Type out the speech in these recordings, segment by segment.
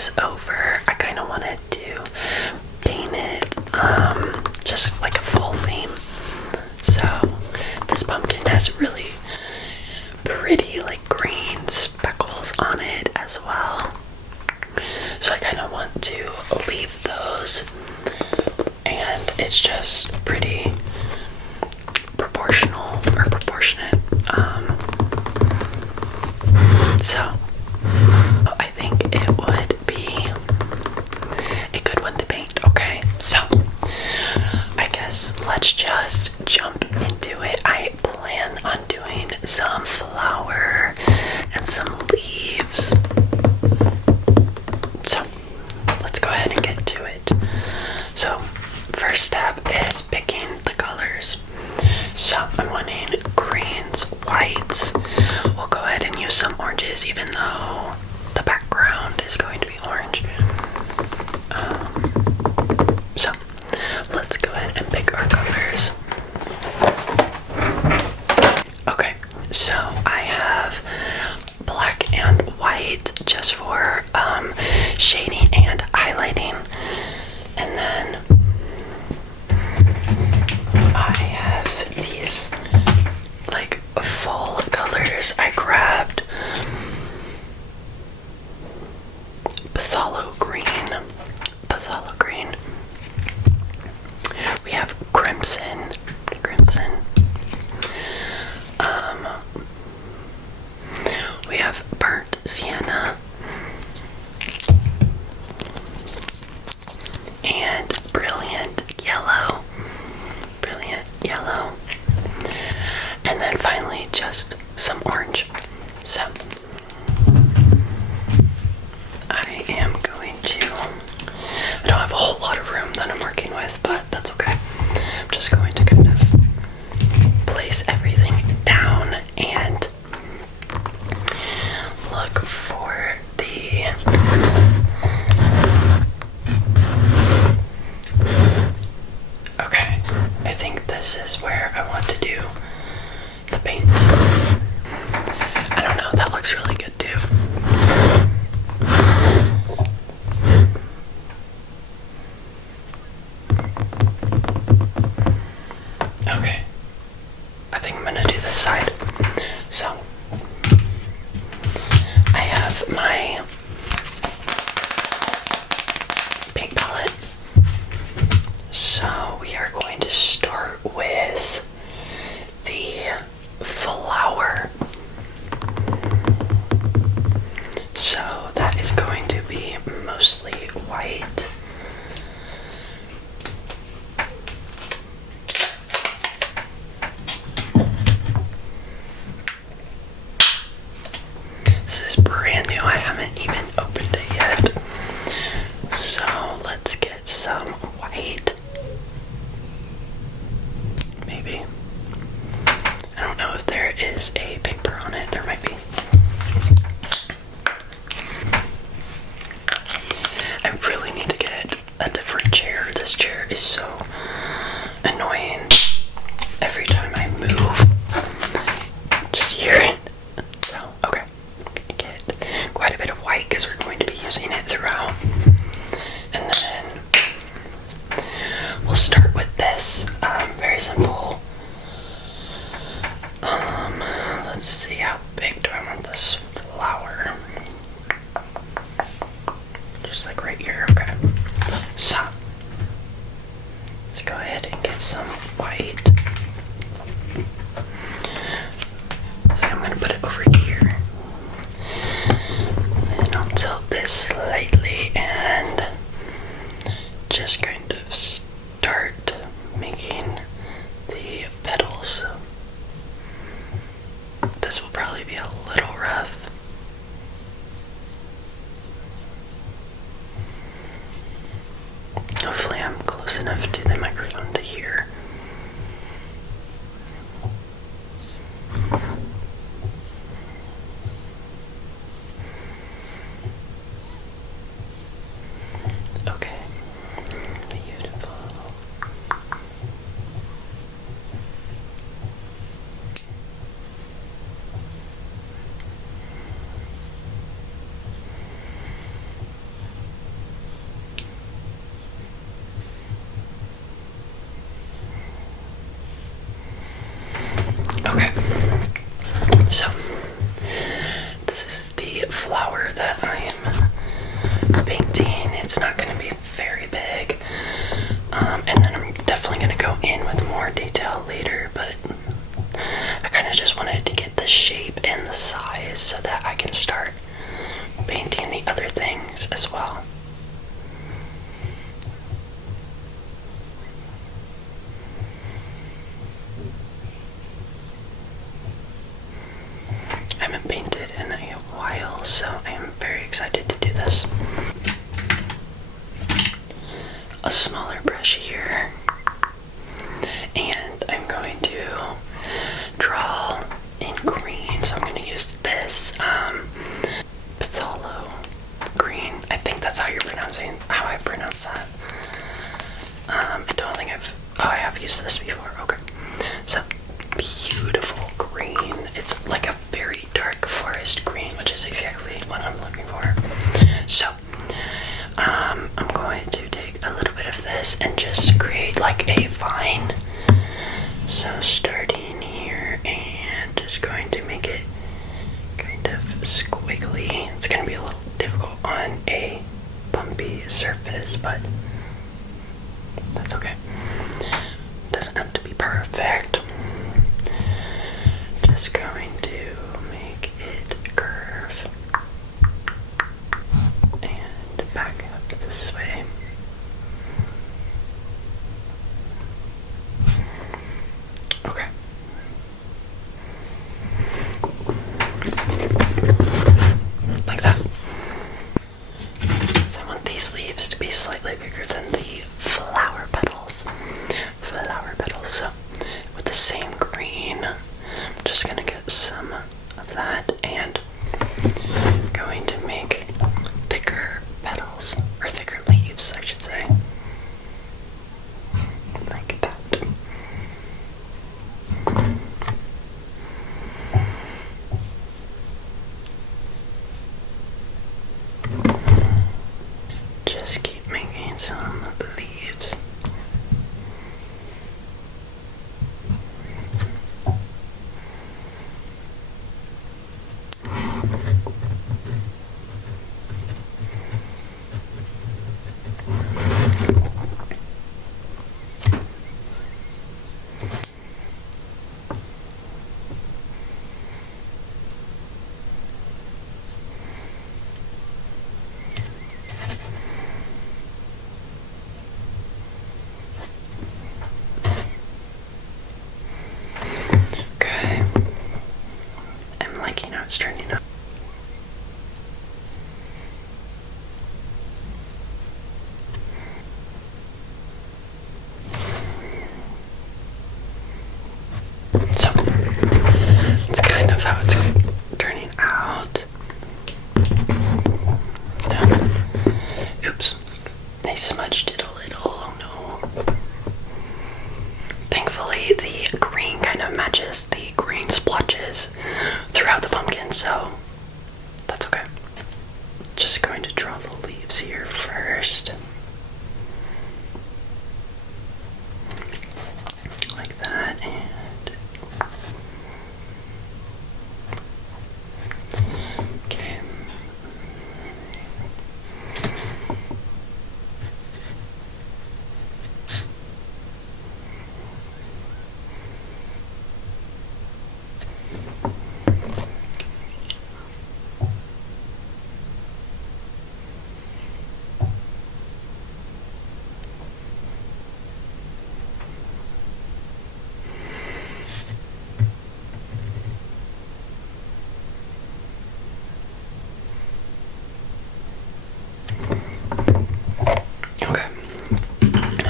this over, I kind of wanted to paint it just like a fall theme. So this pumpkin has really pretty like green speckles on it as well. So I kind of want to leave those, and it's just pretty proportionate. So I think it would be a good one to paint. Okay, so I guess let's just jump into it. I plan on doing some flower and some leaves. So let's go ahead and get to it. So first step is picking the colors. So I'm wanting greens, whites. We'll go ahead and use some oranges, even though the background is going to be orange. So let's go ahead and pick our colors. Okay, so I have black and white just for shading and highlighting, and then I have these like fall colors. I grabbed phthalo green. We have crimson. We have burnt sienna and brilliant yellow. And then finally just some orange. So I am going to, I don't have a whole lot of room that I'm working with, but that's okay. I'm just going to kind of place everything down and look for the okay, I think this is where I want to do the paint. I don't know, that looks really good too. Okay, I think I'm gonna do this side. So I have my paint palette. So we are going to start with the flower. So that is going to be mostly white. This is brand new. I haven't even opened it yet. So let's get some white. Maybe. I don't know if there is a paper on it. There might be. I really need to get a different chair. This chair is so annoying. Every time I move, just hear it. So, okay. Get quite a bit of white because we're going to be using it throughout. And then we'll start with this. Very simple. Let's see, how big do I want this flower? Just like right here, okay. So, let's go ahead and get some white. So I'm going to put it over here. And I'll tilt this slightly and just kind of start making the petals. This will probably be a little rough. Hopefully I'm close enough to the microphone to hear. Okay. Beautiful. Okay, so this is the flower that I am painting. It's not going to be very big, and then I'm definitely going to go in with more detail later, but I kind of just wanted to get the shape and the size so that I can start painting the other things as well. I haven't painted in a while, so I am very excited to do this. A smaller brush here, and I'm going to draw in green, so I'm going to use this phthalo green. I think that's how I pronounce that. I don't think I have used this before. Okay, so beautiful green. It's like a very dark forest green, which is exactly what I'm looking for. So I'm going to take a little bit of this and just create like a vine. So starting here and just going to make it kind of squiggly. It's going to be a little difficult on a bumpy surface, but that's okay. Doesn't have to be perfect. Just going to make it curve and back up this way. Okay. Like that. So I want these leaves to be slightly bigger than the flower petals. So with the same green, I'm just gonna get some of that and going to make thicker petals, or thicker leaves, I should say. Like that. Just keep making some leaves. Okay. I'm liking how it's turning out. So it's kind of how it's turning out. Oops. I smudged it a little. Oh no. Thankfully, the green kind of matches the green splotches throughout the pumpkin, so that's okay. Just going to draw the leaves here first. Like that, and okay.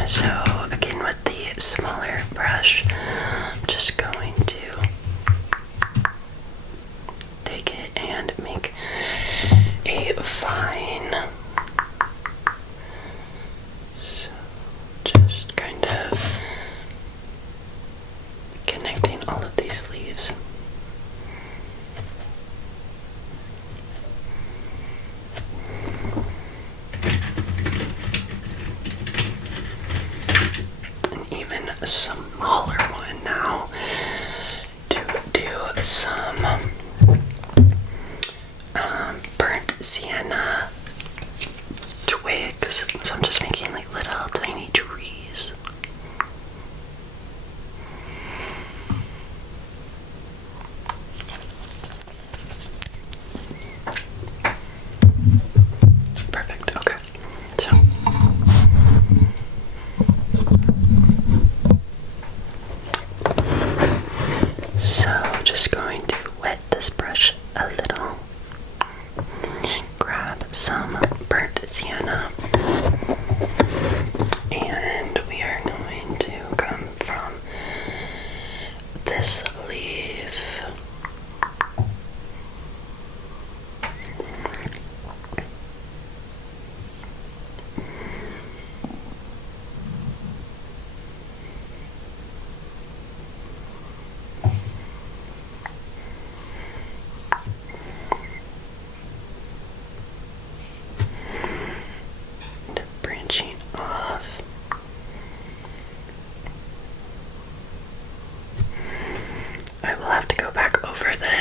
So again with the smaller brush, I'm just going to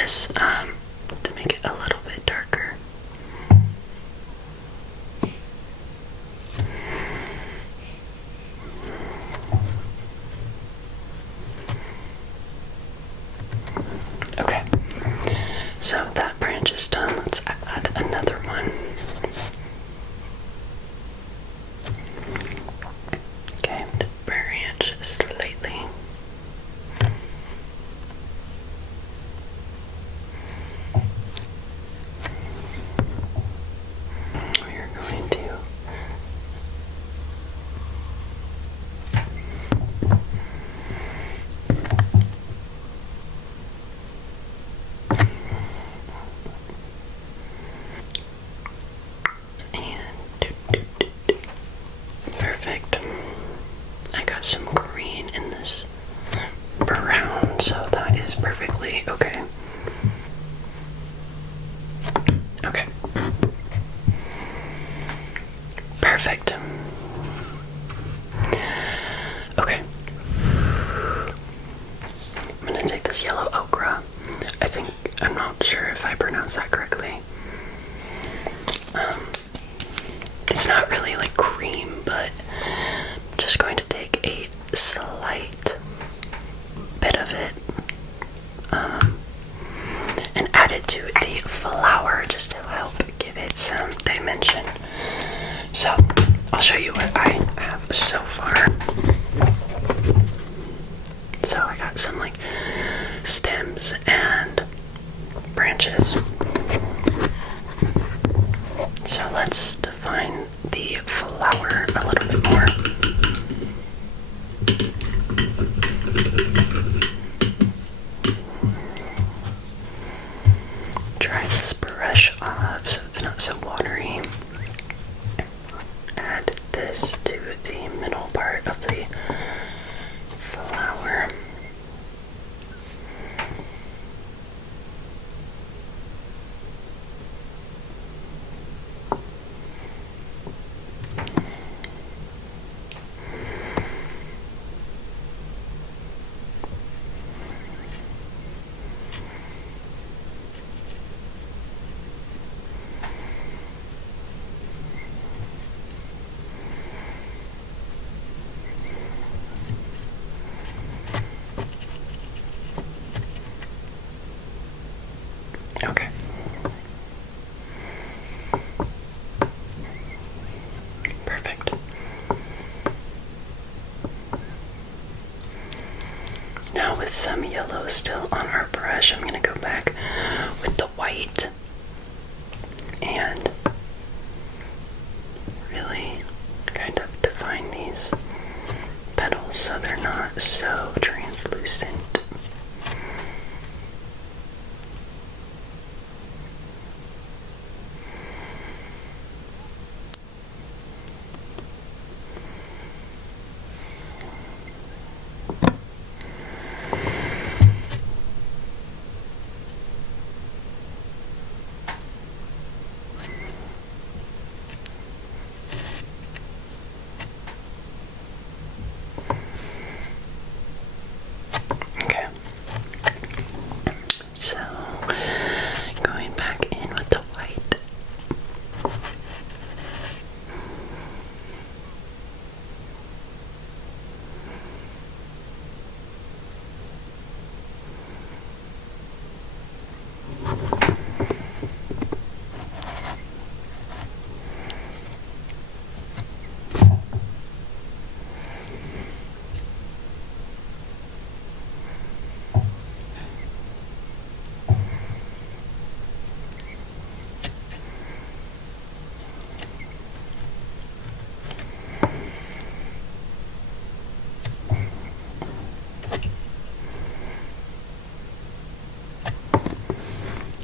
this to make it a little bit darker. Okay, so that branch is done. Let's add another one. Okay, the branch slightly. We are going to perfect. I got some green in this brown, so that is perfectly okay. Okay. Perfect. Okay. I'm gonna take this yellow ochre. I'm not sure if I pronounced that correctly. It's not really like cream, but I'm just going to take a slight bit of it and add it to the flower just to help give it some dimension. So I'll show you what I have so far. So I got some like stems and branches. So let's define the flower a little bit more. Dry this brush off so it's not so watery. Add this to the middle part of the flower. Okay. Perfect. Now with some yellow still on our brush, I'm going to go back with the white and really kind of define these petals so they're not so translucent. Okay. So going back in with the white.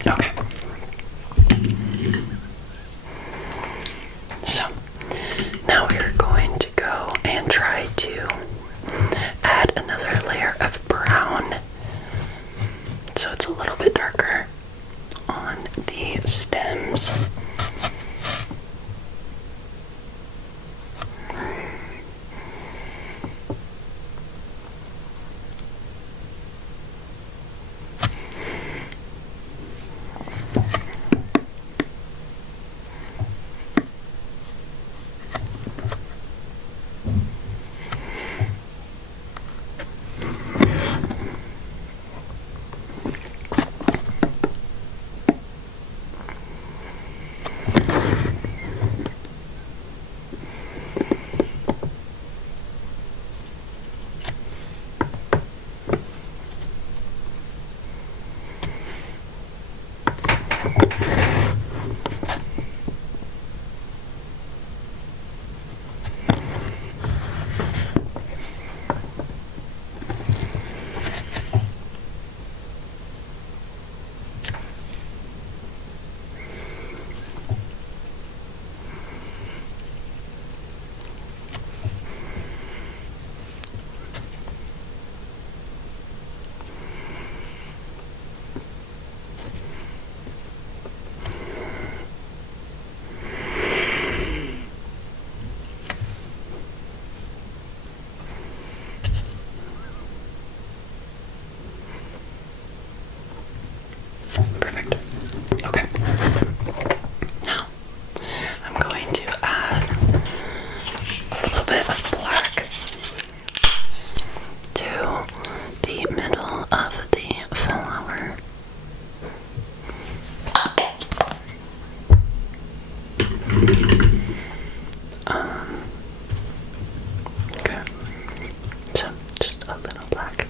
Okay. So now we're going to go and try to add another layer of brown so it's a little bit darker on the stems. Perfect. Okay. Now, I'm going to add a little bit of black to the middle of the flower. Okay. So, just a little black.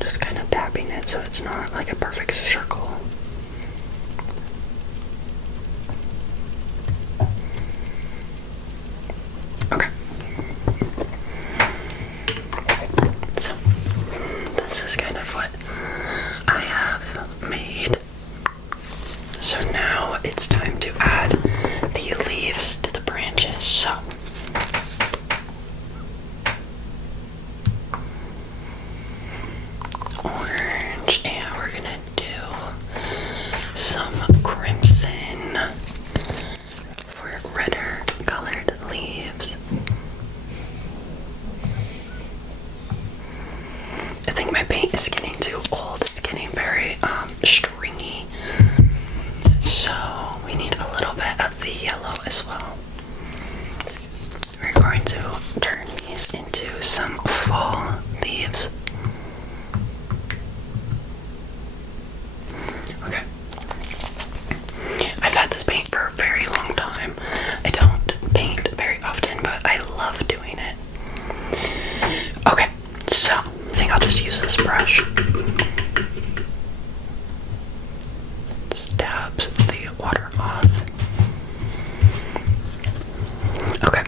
Just kind of tapping it so it's not like a perfect circle. Okay. So, this is kind of what I have made. So now it's time to add the leaves to the branches. So, orange, and we're gonna do some crimson for redder colored leaves. I think my paint is getting too old. It's getting very stringy. So we need a little bit of the yellow as well. We're going to turn these into some fall leaves. Okay. I've had this paint for a very long time. I don't paint very often, but I love doing it. Okay, so I think I'll just use this brush. Stabs the water off. Okay.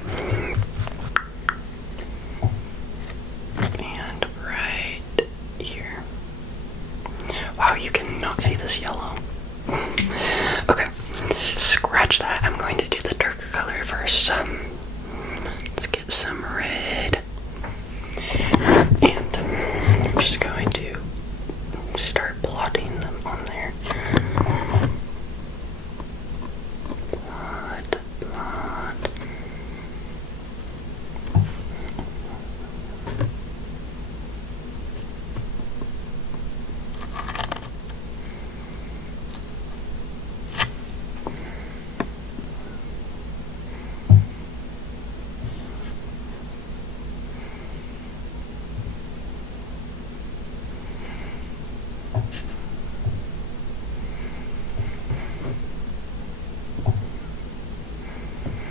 And right here. Wow, you cannot see this yellow. Okay, scratch that. I'm going to do the darker color first. Let's get some red. And I'm just going to start blotting them on there. Blot, blot.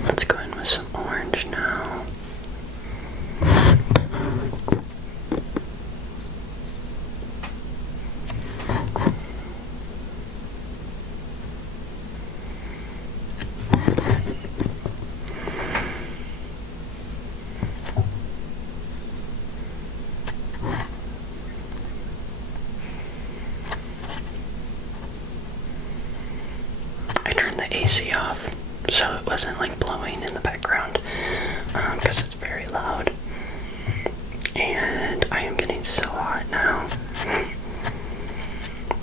Let's go in with some orange now. I turned the AC off so it wasn't like blowing in the background because it's very loud, and I am getting so hot now.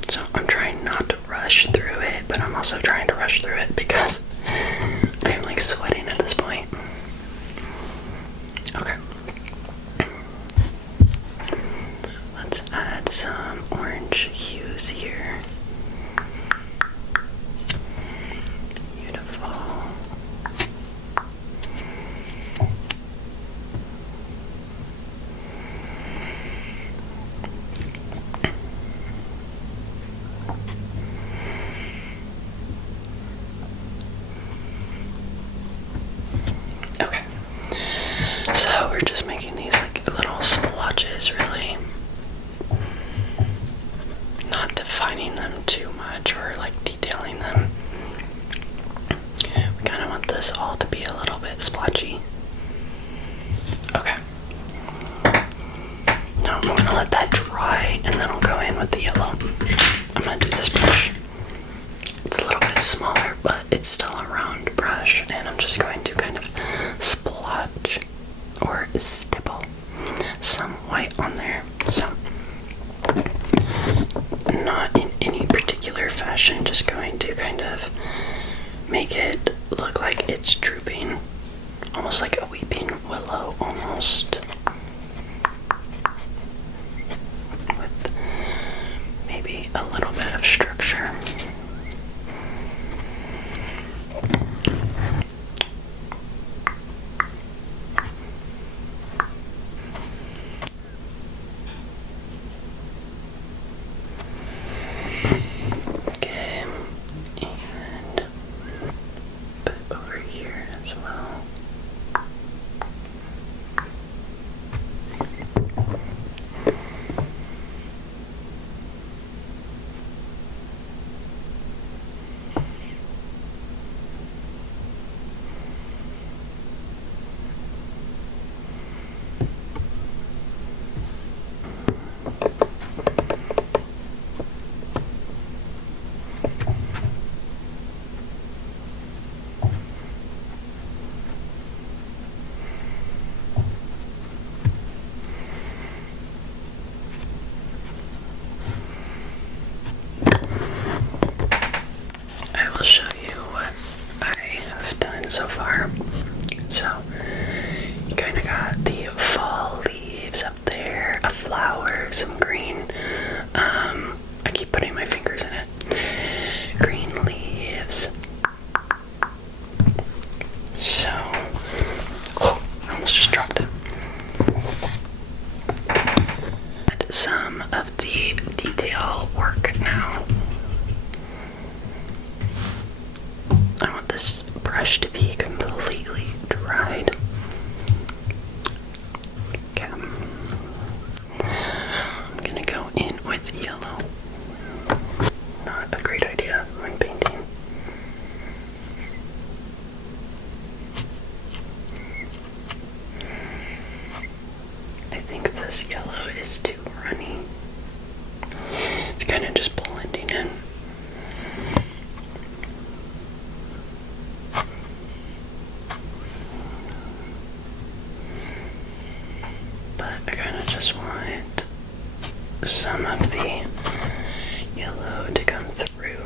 So I'm trying not to rush through it, but I'm also trying to rush through it because I'm like sweating at this point. Okay, let's add some orange hues here. Beautiful. Okay, so we're just making these like little splotches, really. Not defining them too much or like detailing them. We kind of want this all to be a little bit splotchy. Okay. Now I'm going to let that dry and then I'll go in with the yellow. I'm going to do this brush. It's a little bit smaller, but it's still a round brush, and I'm just going to kind of splotch or stipple some white on there. So, not in any particular fashion, just going to kind of make it look like it's drooping, almost like a weeping willow, almost. With maybe see a little bit of structure. Okay, and put over here as well. I will show you what I have done so far. So, you kind of got the fall leaves up there, a flower, some green. I keep putting my fingers in it. Green leaves. So, oh, I almost just dropped it. And some of the detail work now. I want this brush to be completely dried. Okay. I'm gonna go in with yellow. Not a great idea when painting. I think this yellow is too runny. It's kind of just blending in. But I kind of just want some of the yellow to come through.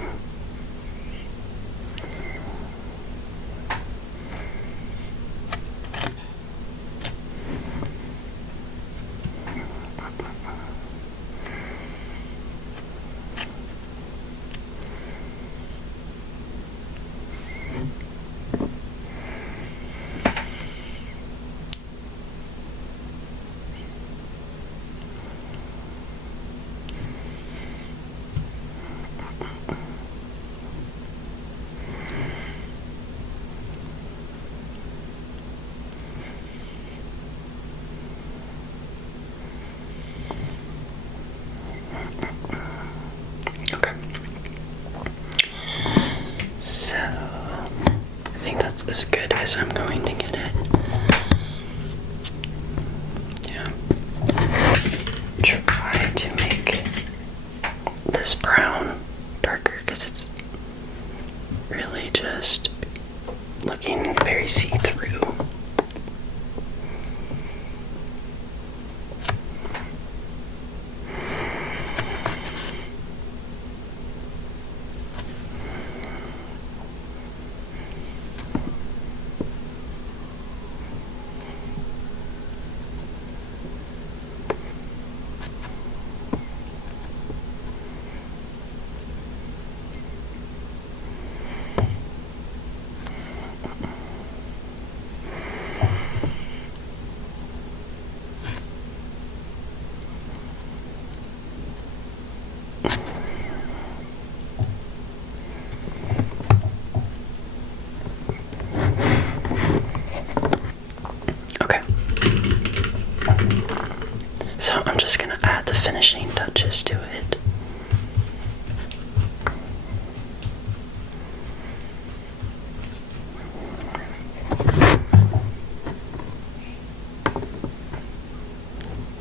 Okay. So, I think that's as good as I'm going to get it. Yeah. Try to make this brown darker because it's really just looking very see-through. So I'm just going to add the finishing touches to it.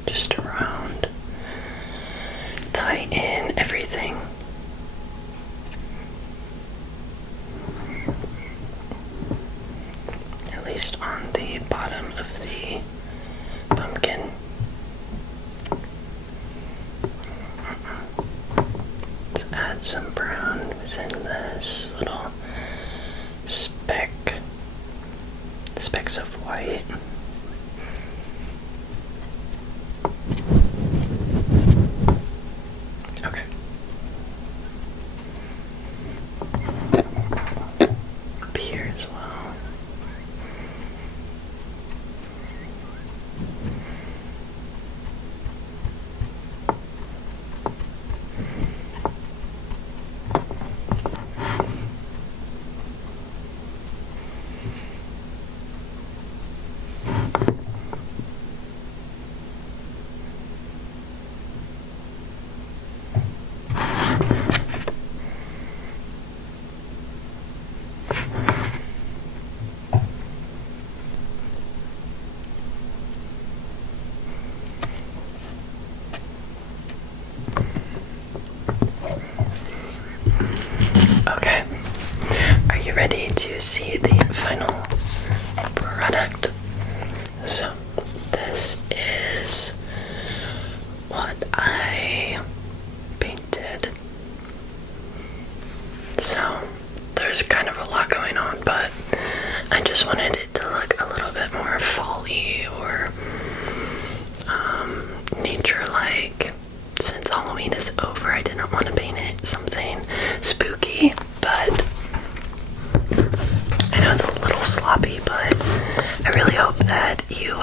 Just around, tie in everything. At least on the bottom of the pumpkin. Let's add some brown within this little specks of white. Okay. ready to see the final product. So this is what I painted. So there's kind of a lot going on, but I just wanted it to look a little bit more fall-y or nature-like. Since Halloween is over, I didn't want to paint it something spooky, but I know it's a little sloppy, but I really hope that you